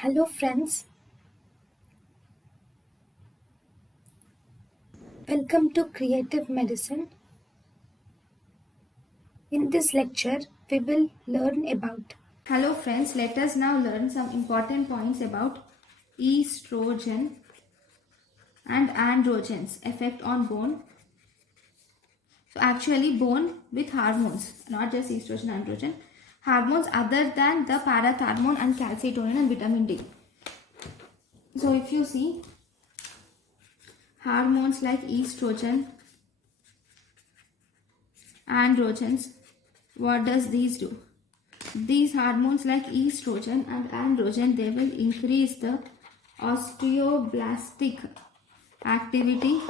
Hello friends, welcome to Creative Medicine. In this lecture, we will learn about. Hello friends, let us now learn some important points about estrogen and androgens effect on bone. So actually bone with hormones, not just estrogen and androgen, hormones other than the parathyroid and calcitonin and vitamin D. So if you see hormones like estrogen, androgens, what does these do? These hormones like estrogen and androgen, they will increase the osteoblastic activity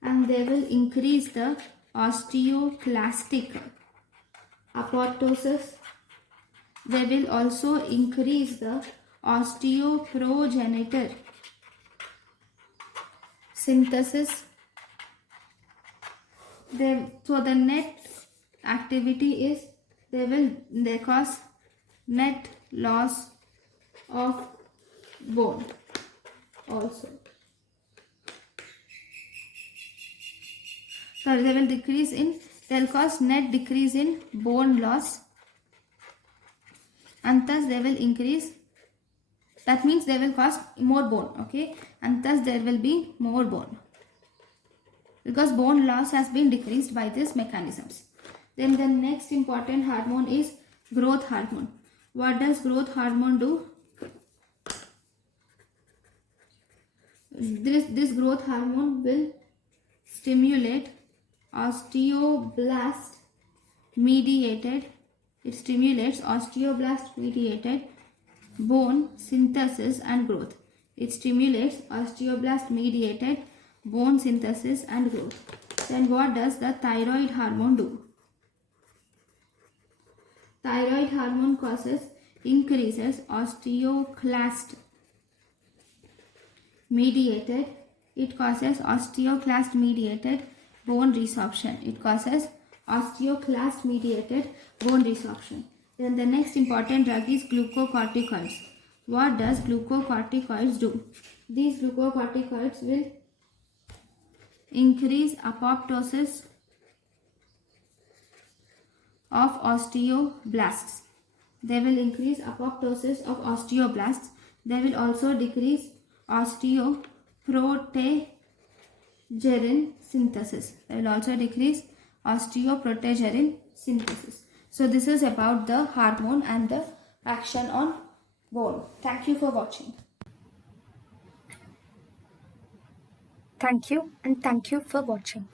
and they will increase the osteoclastic apoptosis. They will also increase the osteoprogenitor synthesis. So the net activity is they cause net loss of bone also. So they'll cause net decrease in bone loss and thus they will increase, that means they will cause more bone, okay, and thus there will be more bone because bone loss has been decreased by these mechanisms. Then the next important hormone is growth hormone. What does growth hormone do? This growth hormone will stimulate osteoblast mediated, it stimulates osteoblast mediated bone synthesis and growth. It stimulates osteoblast mediated bone synthesis and growth. Then what does the thyroid hormone do? Thyroid hormone increases osteoclast mediated, it causes osteoclast mediated bone resorption. It causes osteoclast mediated bone resorption. Then the next important drug is glucocorticoids. What does glucocorticoids do? These glucocorticoids will increase apoptosis of osteoblasts. They will increase apoptosis of osteoblasts. They will also decrease osteoprotegerin synthesis. They will also decrease osteoprotegerin synthesis. So this is about the hormone and the action on bone. Thank you for watching. Thank you and thank you for watching.